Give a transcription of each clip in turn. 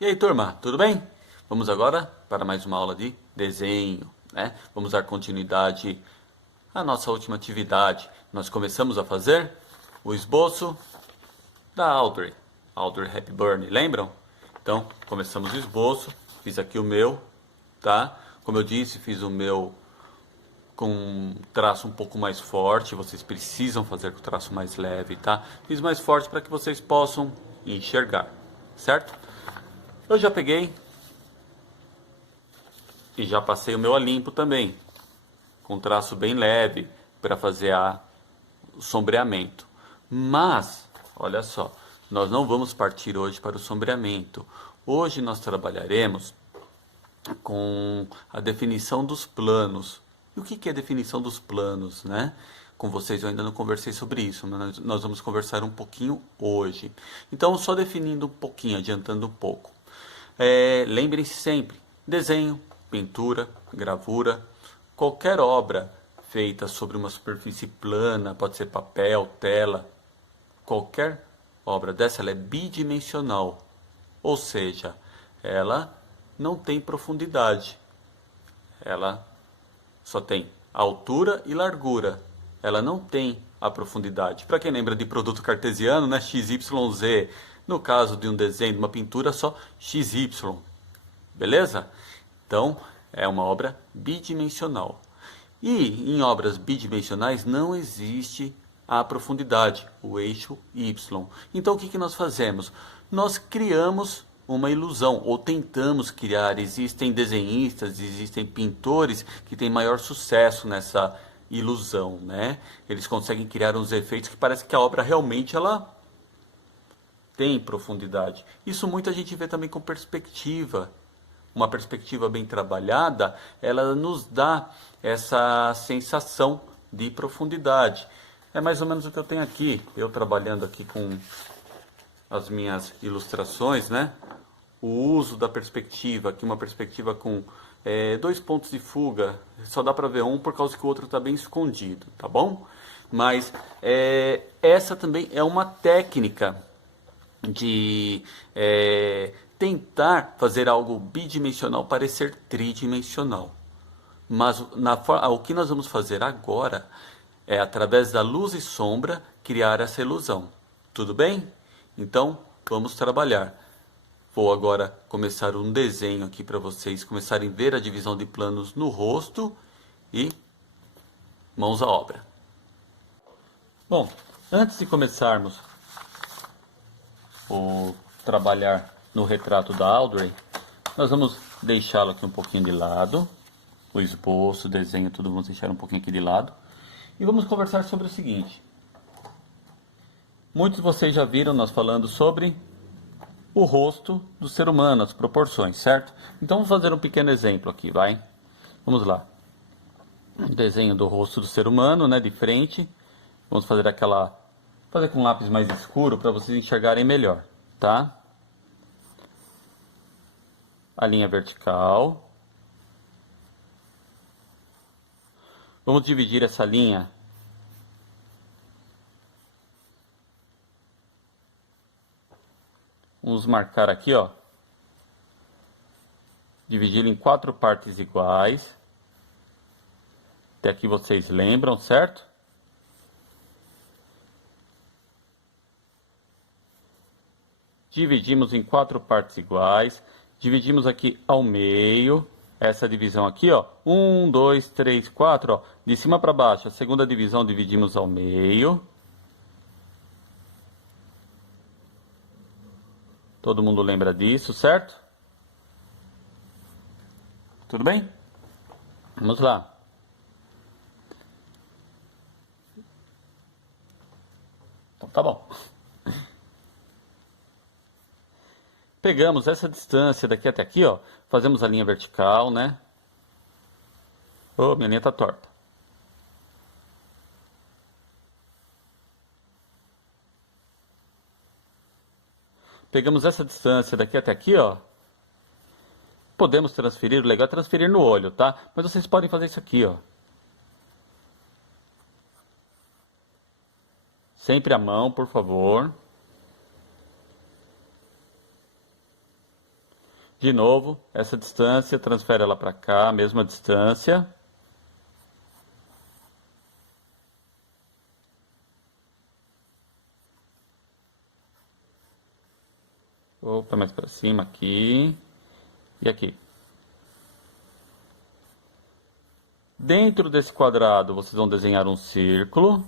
E aí, turma, tudo bem? Vamos agora para mais uma aula de desenho, né? Vamos dar continuidade à nossa última atividade. Nós começamos a fazer o esboço da Audrey Hepburn, lembram? Então, começamos o esboço, fiz aqui o meu, tá? Como eu disse, fiz o meu com um traço um pouco mais forte, vocês precisam fazer com o traço mais leve, tá? Fiz mais forte para que vocês possam enxergar, certo? Eu já peguei e já passei o meu a limpo também, com traço bem leve para fazer o sombreamento. Mas, olha só, nós não vamos partir hoje para o sombreamento. Hoje nós trabalharemos com a definição dos planos. E o que é a definição dos planos, né? Com vocês eu ainda não conversei sobre isso, mas nós vamos conversar um pouquinho hoje. Então, só definindo um pouquinho, adiantando um pouco. Lembrem-se sempre, desenho, pintura, gravura, qualquer obra feita sobre uma superfície plana, pode ser papel, tela, qualquer obra dessa ela é bidimensional, ou seja, ela não tem profundidade, ela só tem altura e largura, ela não tem a profundidade. Para quem lembra de produto cartesiano, né, x, y, z, no caso de um desenho, de uma pintura, só x, y, beleza? Então, é uma obra bidimensional. E em obras bidimensionais não existe a profundidade, o eixo Y. Então o que nós fazemos? Nós criamos uma ilusão, ou tentamos criar. Existem desenhistas, existem pintores que têm maior sucesso nessa ilusão, né? Eles conseguem criar uns efeitos que parece que a obra realmente ela tem profundidade. Isso muita gente vê também com perspectiva. Uma perspectiva bem trabalhada, ela nos dá essa sensação de profundidade. É mais ou menos o que eu tenho aqui, eu trabalhando aqui com as minhas ilustrações, né? O uso da perspectiva, aqui uma perspectiva com dois pontos de fuga, só dá para ver um por causa que o outro está bem escondido, tá bom? Mas essa também é uma técnica de tentar fazer algo bidimensional parecer tridimensional. Mas o que nós vamos fazer agora é, através da luz e sombra, criar essa ilusão. Tudo bem? Então, vamos trabalhar. Vou agora começar um desenho aqui para vocês começarem a ver a divisão de planos no rosto e mãos à obra. Bom, antes de começarmos o trabalhar no retrato da Audrey, nós vamos deixá-lo aqui um pouquinho de lado, o esboço, o desenho, tudo vamos deixar um pouquinho aqui de lado, e vamos conversar sobre o seguinte. Muitos de vocês já viram nós falando sobre o rosto do ser humano, as proporções, certo? Então vamos fazer um pequeno exemplo aqui, vai? Vamos lá. Um desenho do rosto do ser humano, né, de frente. Vamos fazer fazer com um lápis mais escuro para vocês enxergarem melhor, tá? A linha vertical. Vamos dividir essa linha vamos marcar aqui, ó. Dividi-lo em 4 partes iguais. Até aqui vocês lembram, certo? Dividimos em 4 partes iguais. Dividimos aqui ao meio. Essa divisão aqui, ó. 1, 2, 3, 4, ó. De cima para baixo. A segunda divisão dividimos ao meio. Todo mundo lembra disso, certo? Tudo bem? Vamos lá. Então tá bom. Pegamos essa distância daqui até aqui, ó. Fazemos a linha vertical, né? Oh, minha linha tá torta. Pegamos essa distância daqui até aqui, ó. Podemos transferir, o legal é transferir no olho, tá? Mas vocês podem fazer isso aqui, ó. Sempre a mão, por favor. De novo, essa distância, transfere ela para cá, mesma distância. Opa, mais para cima aqui e aqui. Dentro desse quadrado, vocês vão desenhar um círculo.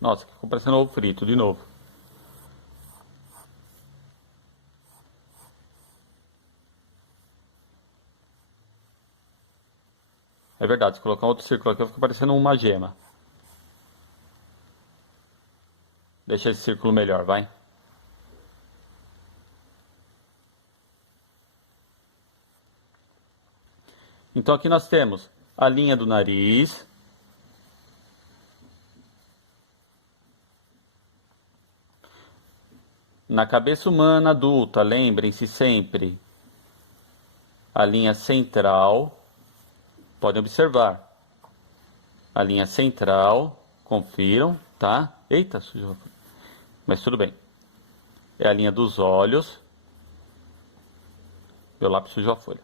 Nossa, ficou parecendo ovo frito de novo. É verdade, se colocar outro círculo aqui, fica parecendo uma gema. Deixa esse círculo melhor, vai. Então aqui nós temos a linha do nariz. Na cabeça humana adulta, lembrem-se sempre, a linha central, podem observar, a linha central, confiram, tá? Eita, sujou, mas tudo bem. É a linha dos olhos, meu lápis sujou a folha.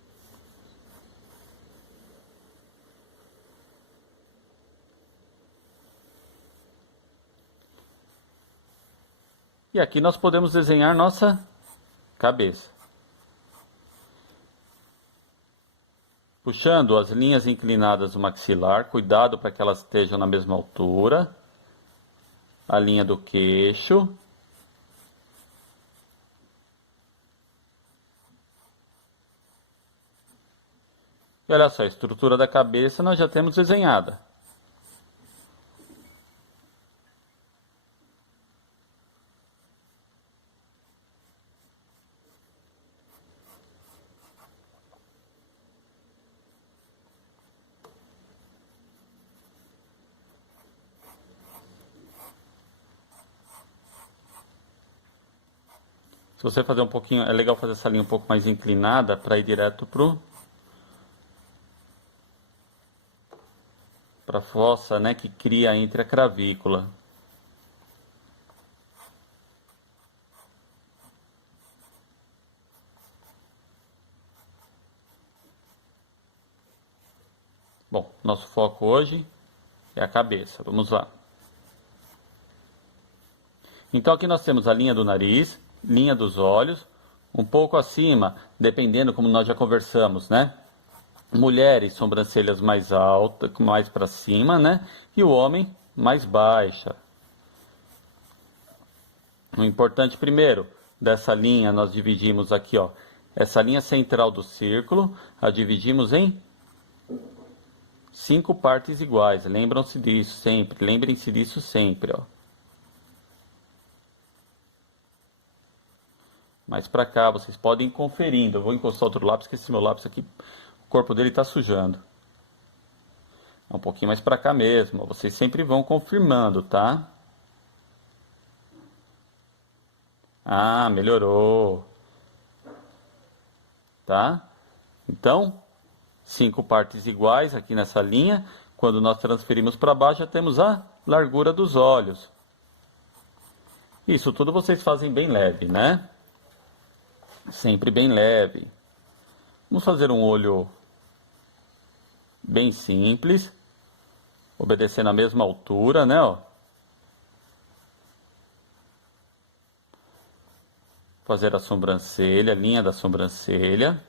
E aqui nós podemos desenhar nossa cabeça. Puxando as linhas inclinadas do maxilar, cuidado para que elas estejam na mesma altura. A linha do queixo. E olha só, a estrutura da cabeça nós já temos desenhada. Se você fazer um pouquinho, é legal fazer essa linha um pouco mais inclinada para ir direto para a fossa, né, que cria entre a cravícula. Bom, nosso foco hoje é a cabeça. Vamos lá. Então aqui nós temos a linha do nariz, linha dos olhos, um pouco acima, dependendo como nós já conversamos, né? Mulheres, sobrancelhas mais altas, mais para cima, né? E o homem, mais baixa. O importante primeiro dessa linha, nós dividimos aqui, ó. Essa linha central do círculo, a dividimos em 5 partes iguais. Lembram-se disso sempre, lembrem-se disso sempre, ó. Mais para cá, vocês podem ir conferindo. Eu vou encostar outro lápis, que esse meu lápis aqui, o corpo dele está sujando. É um pouquinho mais para cá mesmo. Vocês sempre vão confirmando, tá? Ah, melhorou. Tá? Então, 5 partes iguais aqui nessa linha. Quando nós transferimos para baixo, já temos a largura dos olhos. Isso tudo vocês fazem bem leve, né? Sempre bem leve. Vamos fazer um olho bem simples, obedecendo a mesma altura, né? Ó. Fazer a sobrancelha, a linha da sobrancelha.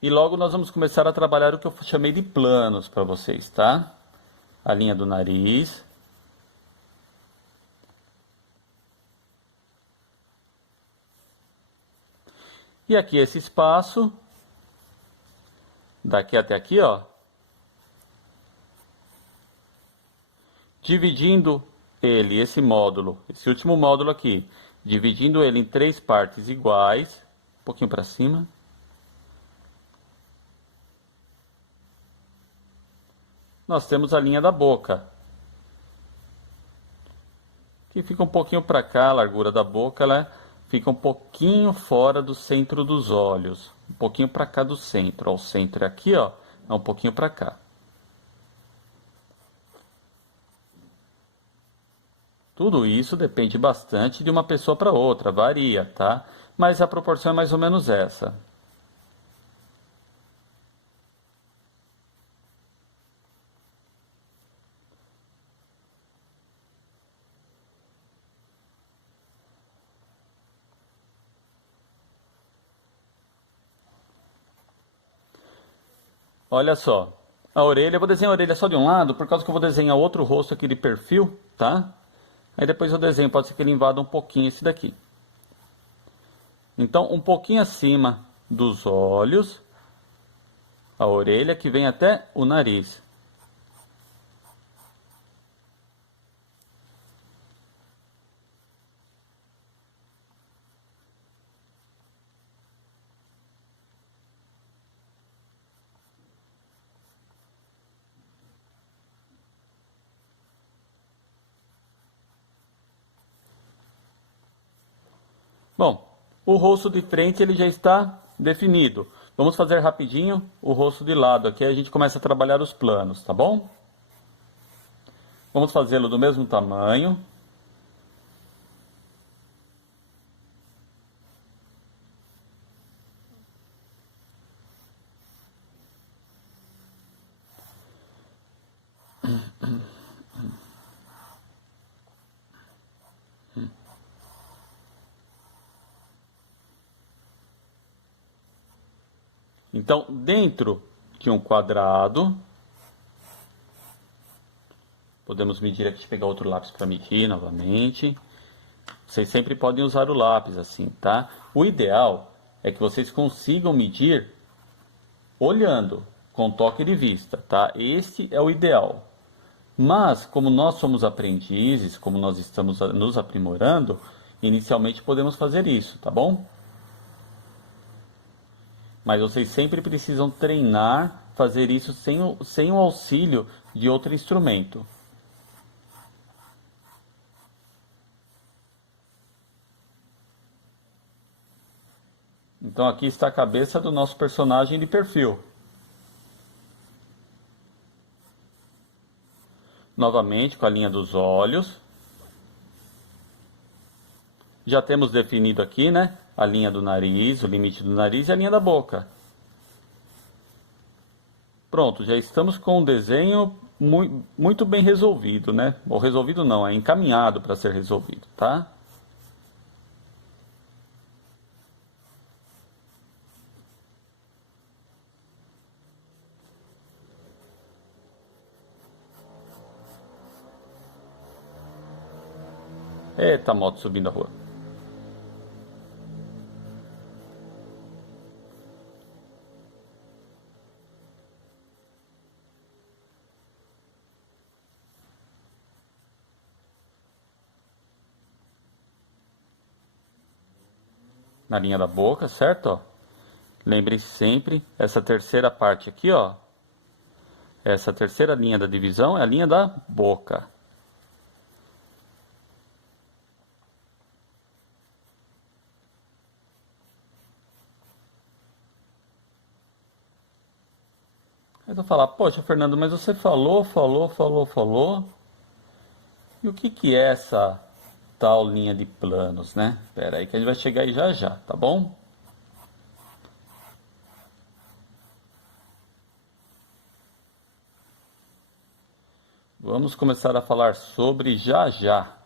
E logo nós vamos começar a trabalhar o que eu chamei de planos para vocês, tá? A linha do nariz. E aqui esse espaço, daqui até aqui, ó, dividindo ele, esse módulo, esse último módulo aqui, dividindo ele em 3 partes iguais, um pouquinho para cima. Nós temos a linha da boca, que fica um pouquinho para cá, a largura da boca, ela fica um pouquinho fora do centro dos olhos. Um pouquinho para cá do centro. Ó, o centro é aqui, ó. É um pouquinho para cá. Tudo isso depende bastante de uma pessoa para outra, varia, tá? Mas a proporção é mais ou menos essa. Olha só, a orelha, eu vou desenhar a orelha só de um lado, por causa que eu vou desenhar outro rosto aqui de perfil, tá? Aí depois eu desenho, pode ser que ele invada um pouquinho esse daqui. Então, um pouquinho acima dos olhos, a orelha que vem até o nariz. Bom, o rosto de frente ele já está definido. Vamos fazer rapidinho o rosto de lado aqui, a gente começa a trabalhar os planos, tá bom? Vamos fazê-lo do mesmo tamanho. Então, dentro de um quadrado, podemos medir aqui, pegar outro lápis para medir novamente. Vocês sempre podem usar o lápis assim, tá? O ideal é que vocês consigam medir olhando, com toque de vista, tá? Este é o ideal. Mas, como nós somos aprendizes, como nós estamos nos aprimorando, inicialmente podemos fazer isso, tá bom? Mas vocês sempre precisam treinar, fazer isso sem o auxílio de outro instrumento. Então aqui está a cabeça do nosso personagem de perfil. Novamente com a linha dos olhos. Já temos definido aqui, né? A linha do nariz, o limite do nariz e a linha da boca. Pronto, já estamos com um desenho muito bem resolvido, né? Ou resolvido não, é encaminhado para ser resolvido, tá? Eita, moto subindo a rua. Na linha da boca, certo? Ó. Lembrem-se sempre, essa terceira parte aqui, ó. Essa terceira linha da divisão é a linha da boca. Aí eu vou falar, poxa, Fernando, mas você falou. E o que que é essa tal linha de planos, né? Espera aí que a gente vai chegar aí já já, tá bom? Vamos começar a falar sobre já já.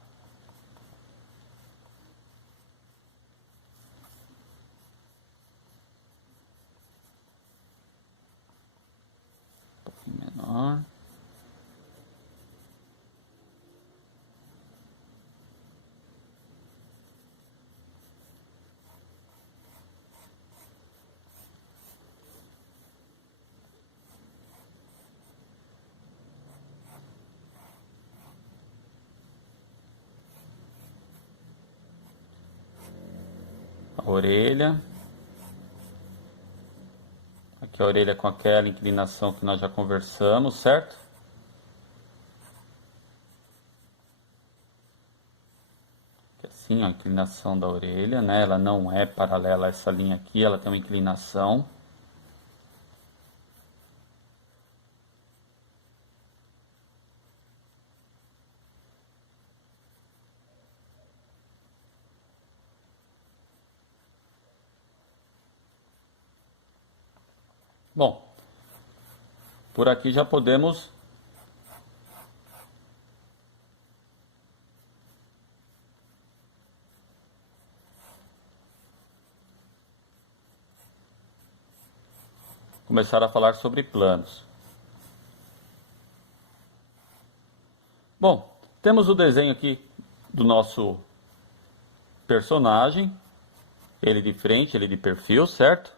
Um pouquinho menor. A orelha. Aqui a orelha com aquela inclinação que nós já conversamos, certo? Aqui assim, a inclinação da orelha, né? Ela não é paralela a essa linha aqui, ela tem uma inclinação. Bom, por aqui já podemos começar a falar sobre planos. Bom, temos o desenho aqui do nosso personagem, ele de frente, ele de perfil, certo?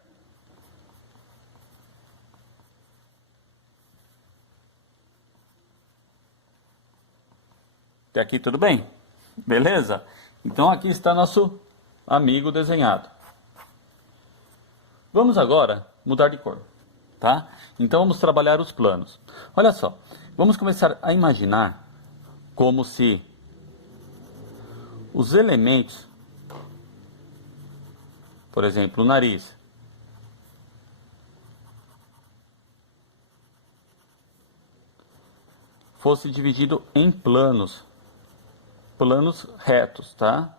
Até aqui tudo bem? Beleza? Então aqui está nosso amigo desenhado. Vamos agora mudar de cor, tá? Então vamos trabalhar os planos. Olha só, vamos começar a imaginar como se os elementos, por exemplo, o nariz, fosse dividido em planos retos, tá?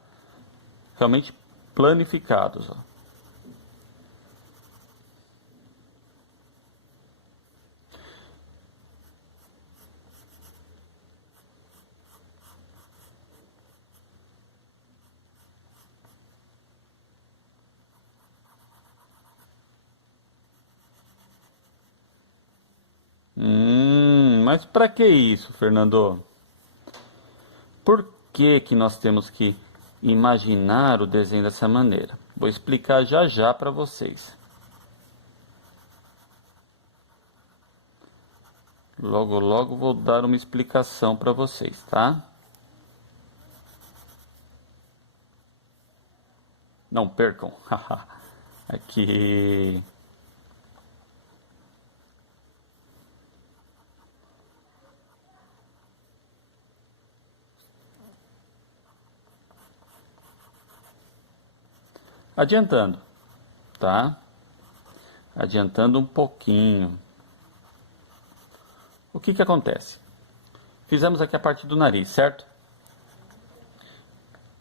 Realmente planificados, ó. Mas para que isso, Fernando? Por que que nós temos que imaginar o desenho dessa maneira? Vou explicar já já para vocês. Logo, logo vou dar uma explicação para vocês, tá? Não percam. Aqui. Adiantando, tá? Adiantando um pouquinho. O que que acontece? Fizemos aqui a parte do nariz, certo?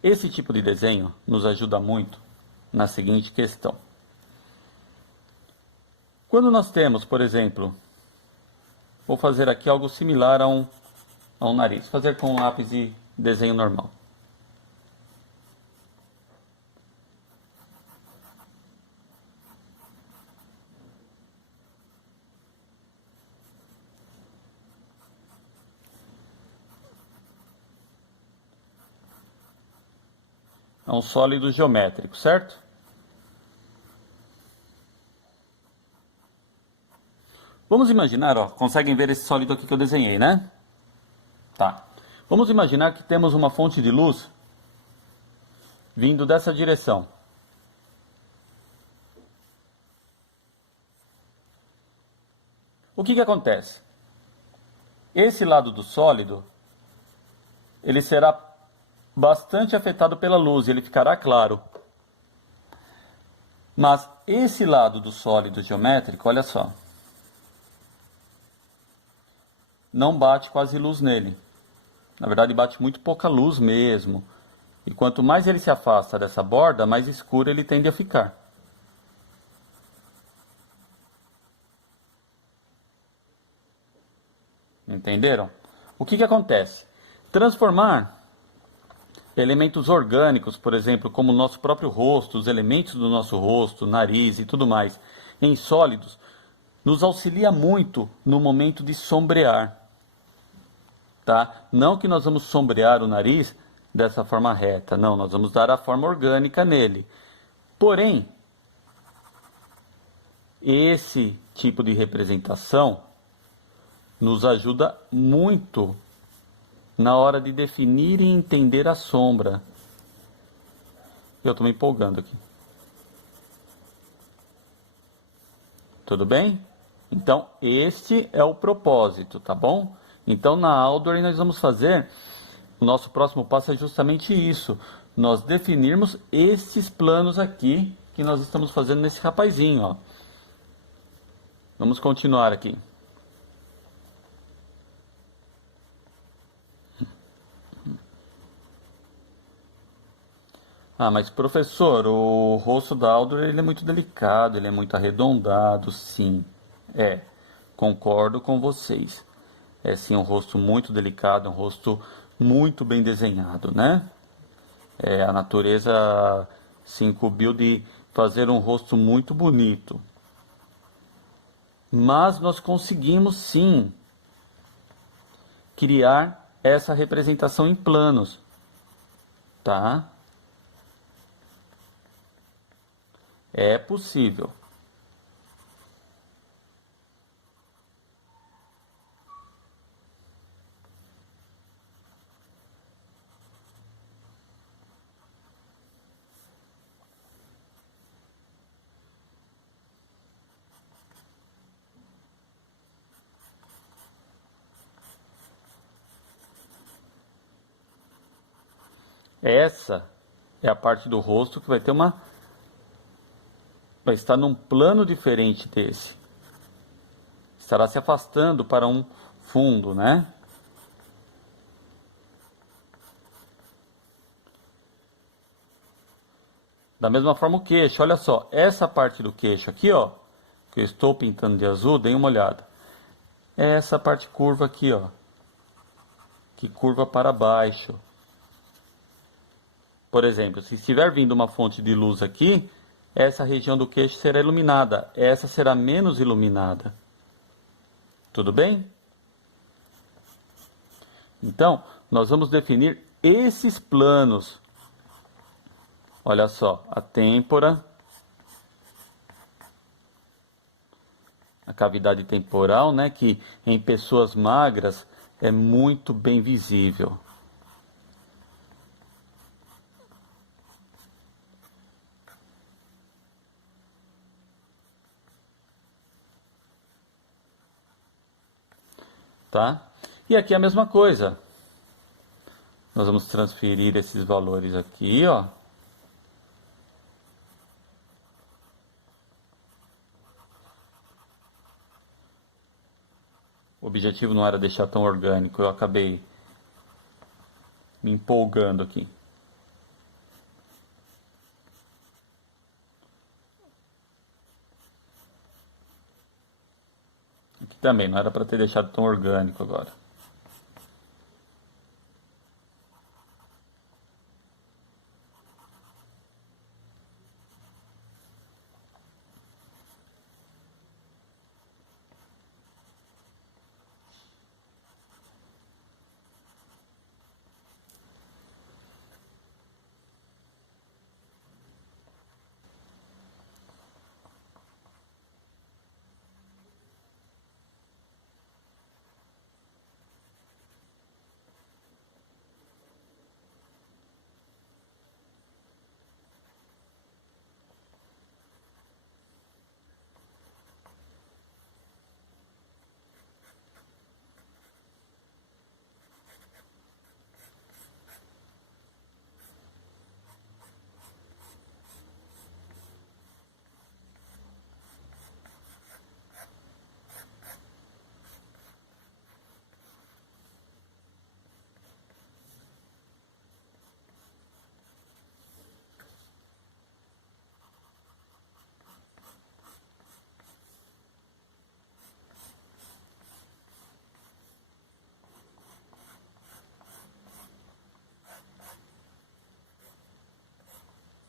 Esse tipo de desenho nos ajuda muito na seguinte questão. Quando nós temos, por exemplo, vou fazer aqui algo similar a um nariz, fazer com um lápis de desenho normal. É um sólido geométrico, certo? Vamos imaginar, ó, conseguem ver esse sólido aqui que eu desenhei, né? Tá. Vamos imaginar que temos uma fonte de luz vindo dessa direção. O que que acontece? Esse lado do sólido, ele será bastante afetado pela luz, ele ficará claro. Mas esse lado do sólido geométrico, olha só, não bate quase luz nele. Na verdade, bate muito pouca luz mesmo. E quanto mais ele se afasta dessa borda, mais escuro ele tende a ficar. Entenderam? O que que acontece? Transformar elementos orgânicos, por exemplo, como o nosso próprio rosto, os elementos do nosso rosto, nariz e tudo mais, em sólidos, nos auxilia muito no momento de sombrear. Tá? Não que nós vamos sombrear o nariz dessa forma reta, não, nós vamos dar a forma orgânica nele. Porém, esse tipo de representação nos ajuda muito na hora de definir e entender a sombra. Eu estou me empolgando aqui. Tudo bem? Então, este é o propósito, tá bom? Então, na Aldor nós vamos fazer o nosso próximo passo é justamente isso. Nós definirmos esses planos aqui que nós estamos fazendo nesse rapazinho, ó. Vamos continuar aqui. Ah, mas professor, o rosto da Audrey ele é muito delicado, ele é muito arredondado, sim. É, concordo com vocês. É sim um rosto muito delicado, um rosto muito bem desenhado, né? É, a natureza se incumbiu de fazer um rosto muito bonito. Mas nós conseguimos sim criar essa representação em planos, tá? É possível. Essa é a parte do rosto que vai estar num plano diferente desse. Estará se afastando para um fundo, né? Da mesma forma o queixo, olha só, essa parte do queixo aqui, ó, que eu estou pintando de azul, dê uma olhada. É essa parte curva aqui, ó, que curva para baixo. Por exemplo, se estiver vindo uma fonte de luz aqui, essa região do queixo será iluminada, essa será menos iluminada. Tudo bem? Então, nós vamos definir esses planos. Olha só, a têmpora, a cavidade temporal, né, que em pessoas magras é muito bem visível. Tá? E aqui a mesma coisa. Nós vamos transferir esses valores aqui, ó. O objetivo não era deixar tão orgânico, eu acabei me empolgando aqui. Aqui também, não era para ter deixado tão orgânico agora.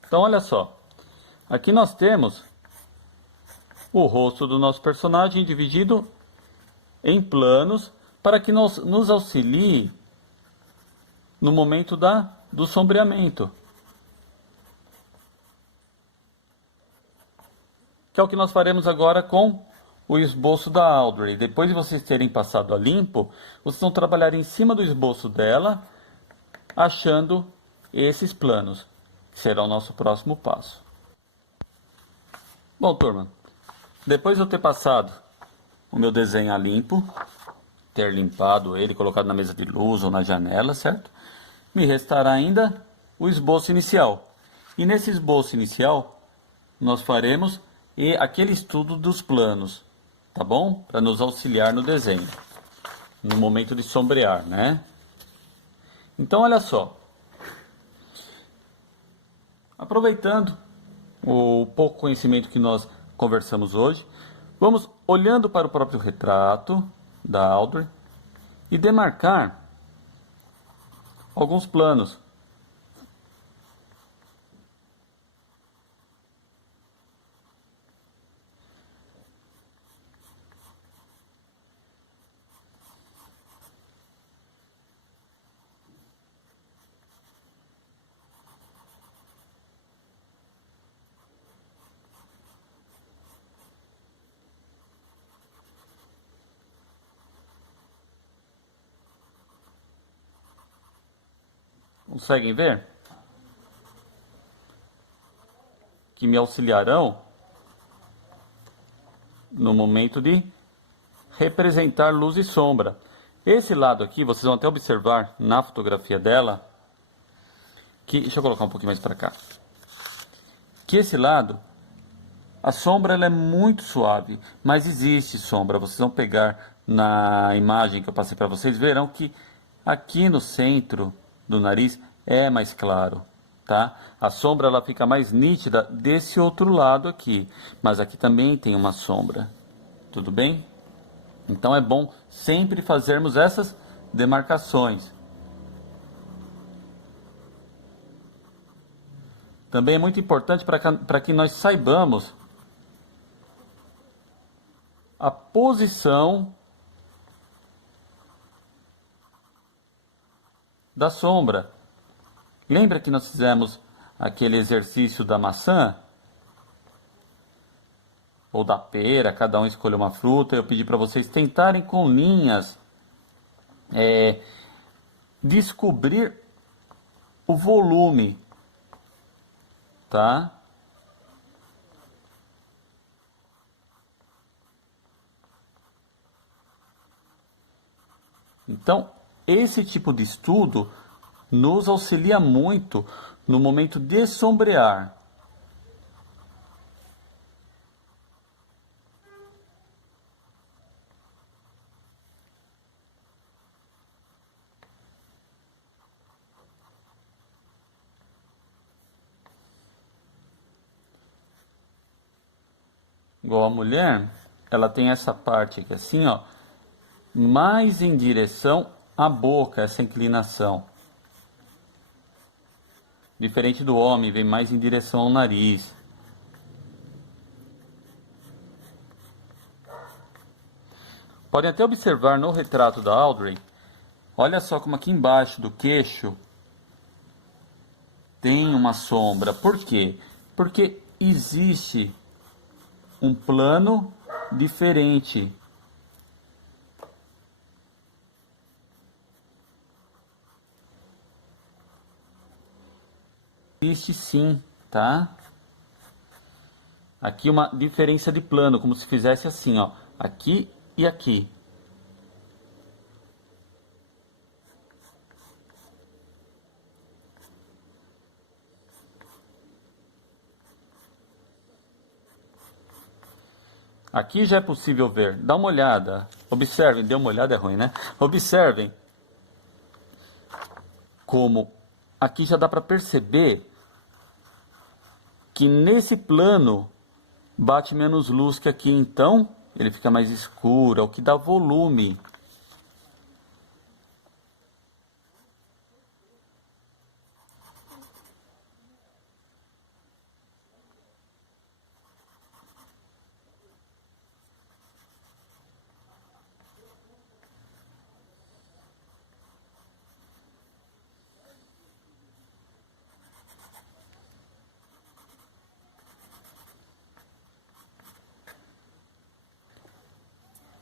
Então, olha só. Aqui nós temos o rosto do nosso personagem dividido em planos para que nos auxilie no momento do sombreamento. Que é o que nós faremos agora com o esboço da Audrey. Depois de vocês terem passado a limpo, vocês vão trabalhar em cima do esboço dela, achando esses planos, que será o nosso próximo passo. Bom, turma, depois de eu ter passado o meu desenho a limpo, ter limpado ele, colocado na mesa de luz ou na janela, certo? Me restará ainda o esboço inicial. E nesse esboço inicial, nós faremos aquele estudo dos planos, tá bom? Para nos auxiliar no desenho, no momento de sombrear, né? Então, olha só. Aproveitando o pouco conhecimento que nós conversamos hoje, vamos olhando para o próprio retrato da Audrey e demarcar alguns planos. Conseguem ver? Que me auxiliarão no momento de representar luz e sombra. Esse lado aqui, vocês vão até observar na fotografia dela, que, deixa eu colocar um pouquinho mais para cá, que esse lado, a sombra ela é muito suave, mas existe sombra. Vocês vão pegar na imagem que eu passei para vocês, verão que aqui no centro do nariz é mais claro, tá? A sombra ela fica mais nítida desse outro lado aqui, mas aqui também tem uma sombra, tudo bem? Então é bom sempre fazermos essas demarcações. Também é muito importante para que nós saibamos a posição da sombra. Lembra que nós fizemos aquele exercício da maçã? Ou da pera, cada um escolheu uma fruta. Eu pedi para vocês tentarem com linhas descobrir o volume, tá? Então, esse tipo de estudo nos auxilia muito no momento de sombrear. Igual a mulher, ela tem essa parte aqui assim, ó, mais em direção à boca, essa inclinação. Diferente do homem, vem mais em direção ao nariz. Podem até observar no retrato da Audrey, olha só como aqui embaixo do queixo tem uma sombra. Por quê? Porque existe um plano diferente. Existe sim, tá? Aqui uma diferença de plano, como se fizesse assim, ó, aqui e aqui. Aqui já é possível ver. Dá uma olhada. Observem. Dê uma olhada é ruim, né? Observem como aqui já dá para perceber que nesse plano bate menos luz que aqui. Então, ele fica mais escuro. É o que dá volume.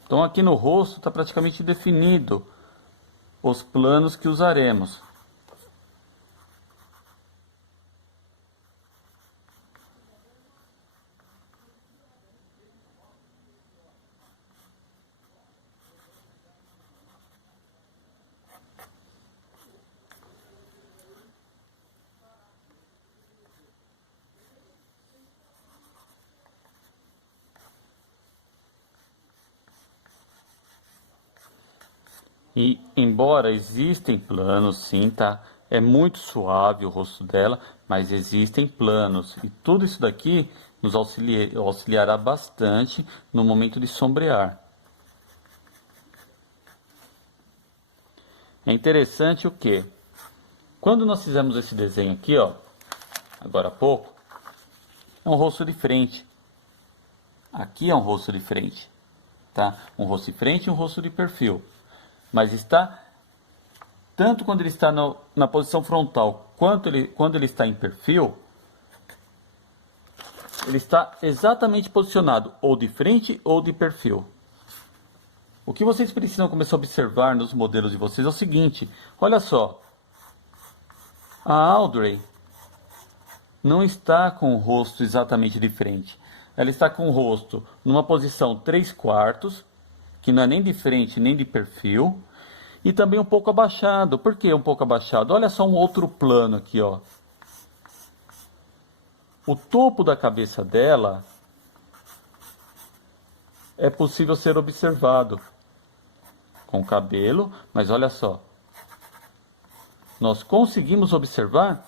Então aqui no rosto está praticamente definido os planos que usaremos. E embora existem planos, sim, tá? É muito suave o rosto dela, mas existem planos. E tudo isso daqui nos auxiliará bastante no momento de sombrear. É interessante o que? Quando nós fizemos esse desenho aqui, ó, agora há pouco, é um rosto de frente. Aqui é um rosto de frente, tá? Um rosto de frente e um rosto de perfil. Mas está, tanto quando ele está na posição frontal, quanto quando ele está em perfil, ele está exatamente posicionado ou de frente ou de perfil. O que vocês precisam começar a observar nos modelos de vocês é o seguinte, olha só, a Audrey não está com o rosto exatamente de frente, ela está com o rosto numa posição 3/4, que não é nem de frente nem de perfil, e também um pouco abaixado. Por que um pouco abaixado? Olha só um outro plano aqui, ó. O topo da cabeça dela é possível ser observado com o cabelo, mas olha só. Nós conseguimos observar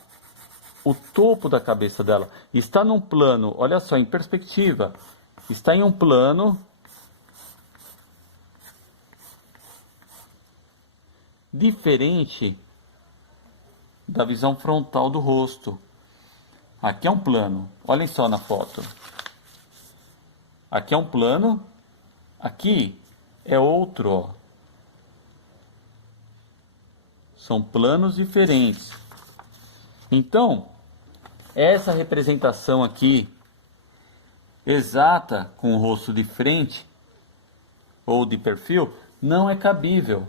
o topo da cabeça dela. Está num plano, olha só, em perspectiva. Está em um plano diferente da visão frontal do rosto. Aqui é um plano, olhem só na foto. Aqui é um plano, aqui é outro, ó. São planos diferentes. Então, essa representação aqui, exata com o rosto de frente ou de perfil, não é cabível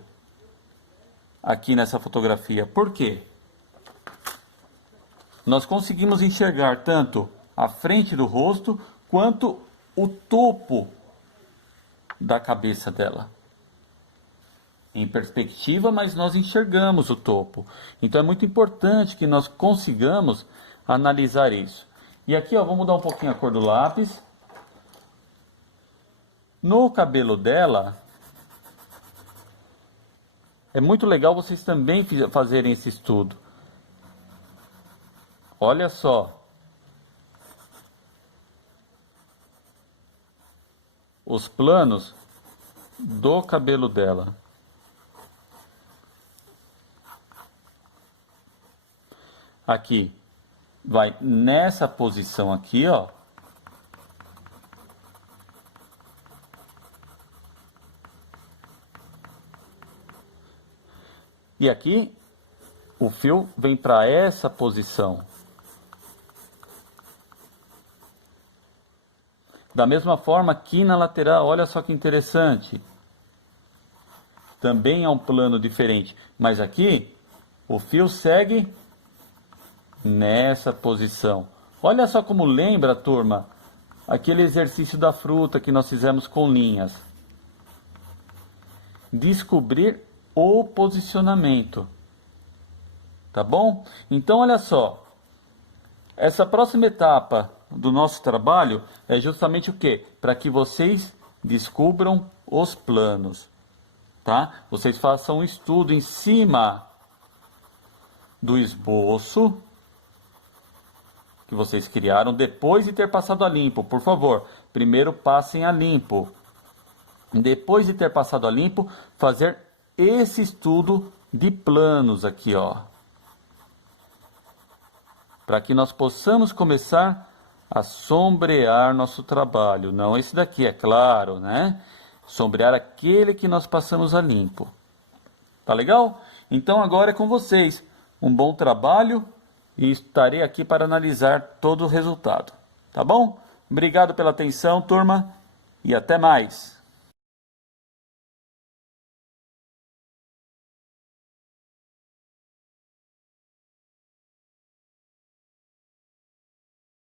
aqui nessa fotografia. Por quê? Nós conseguimos enxergar tanto a frente do rosto quanto o topo da cabeça dela. Em perspectiva, mas nós enxergamos o topo. Então é muito importante que nós consigamos analisar isso. E aqui, ó, vou mudar um pouquinho a cor do lápis. No cabelo dela, é muito legal vocês também fazerem esse estudo. Olha só. Os planos do cabelo dela. Aqui. Vai nessa posição aqui, ó. E aqui o fio vem para essa posição. Da mesma forma aqui na lateral, olha só que interessante. Também é um plano diferente, mas aqui o fio segue nessa posição. Olha só como lembra, turma, aquele exercício da fruta que nós fizemos com linhas. Descobrir o posicionamento. Tá bom? Então, olha só. Essa próxima etapa do nosso trabalho é justamente o quê? Para que vocês descubram os planos. Tá? Vocês façam um estudo em cima do esboço que vocês criaram depois de ter passado a limpo. Por favor, primeiro passem a limpo. Depois de ter passado a limpo, fazer esse estudo de planos aqui, ó. Para que nós possamos começar a sombrear nosso trabalho. Não esse daqui, é claro, né? Sombrear aquele que nós passamos a limpo. Tá legal? Então agora é com vocês. Um bom trabalho e estarei aqui para analisar todo o resultado. Tá bom? Obrigado pela atenção, turma, e até mais.